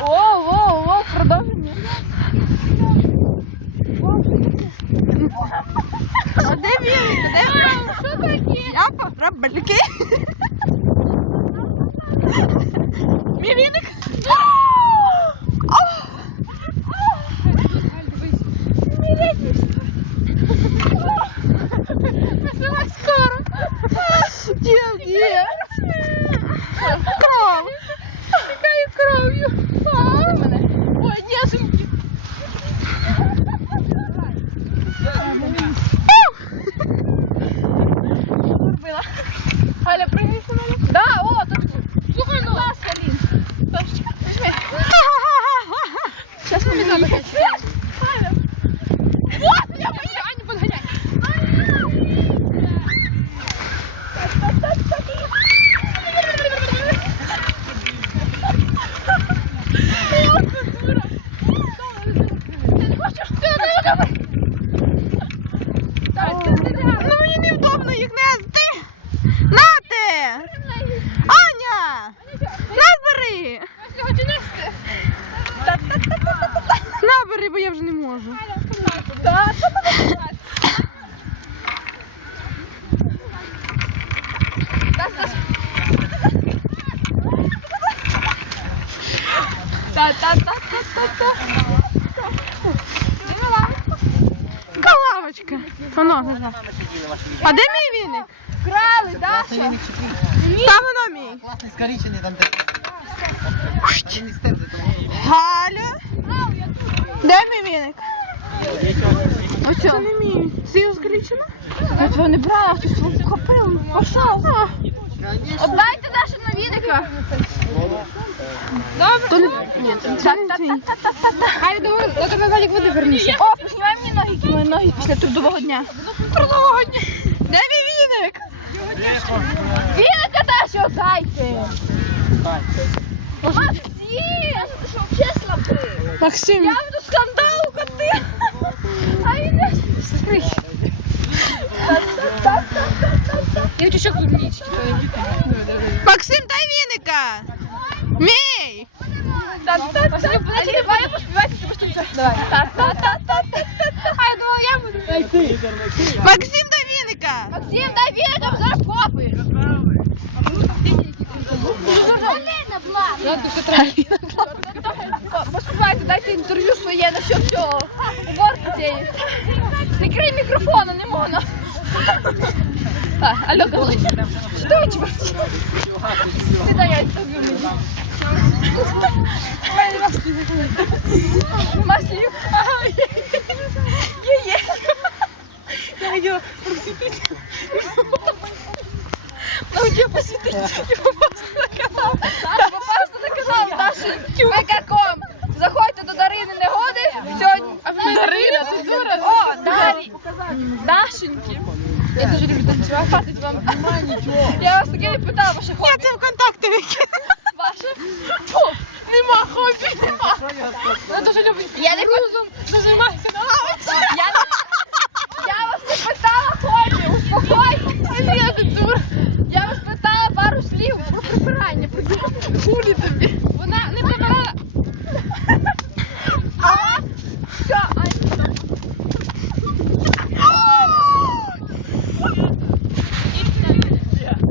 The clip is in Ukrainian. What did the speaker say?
О, о, о, продовження. А де він? Де він? Що таке? Я потрапляки. Мій віник. Веселась скоро. Де, де? Кров. Тікає кров'ю. А, мене. Ой, неженьки. Зробила. Галя, пригни на мене. Да, о, тут. Слухай, ну. Ласка. Сейчас мені надо Галя. Вот, я боюсь. Аню, подганяй. Ти не хочеш? Ти не давай. Так, ти не давай. Ну мені невдобно їх нести. Нате! Аня! Набери! Ось його нести. Набери, бо я вже не можу. Так. Яка лавочка? Воно, назад. А де мій віник? Крали, Даша. Там воно мій. Класний скорічений там де. Він Де мій віник? Ось це не мій. Ти його скалічена? Я твого не брала, хтось вхопив. Пошов. Отдайте Дашу на віника. То не... Ні, це не твій. Хай до до тебе води верніше. О, познімай мені ноги, які мої ноги після трудового дня. Трудового дня. Де мій віник? Віника. Максим! Ти що, взагалі слабий? Максим. Я буду скандал укотив. А він не скрий. Я хочу ще клубнички. Максим, дай віника. Мій. Василю, подожди, давай я поспіваю, ти будеш танцювати. Давай. Та-та-та-та-та. А я думала, я буду. Максим, дай віника. Максим, дай віникам, зараз копи. Поспівайте, дайте інтерв'ю своє насчет цього. Уборки цієї. Не крий мікрофона, не можна. Так, алло, говори. Що ти очі Ти дай я інтерв'ю мені. Мене маски Маски. Ага, є. Є, є. Я хотіла просвітити. Посвітити. Дашеньки. Я дуже люблю танцювати. Вам. Я вас таки не питала, ваше Я хобі. це в контакти викину. Ваше? Фу, нема хобі, нема. Я дуже люблю. Я не хочу. Зажимайся на лавочці. Я, не- я вас не питала хобі, успокойтесь. Я не. Я вас питала пару слів про прибирання. Про хулі тобі.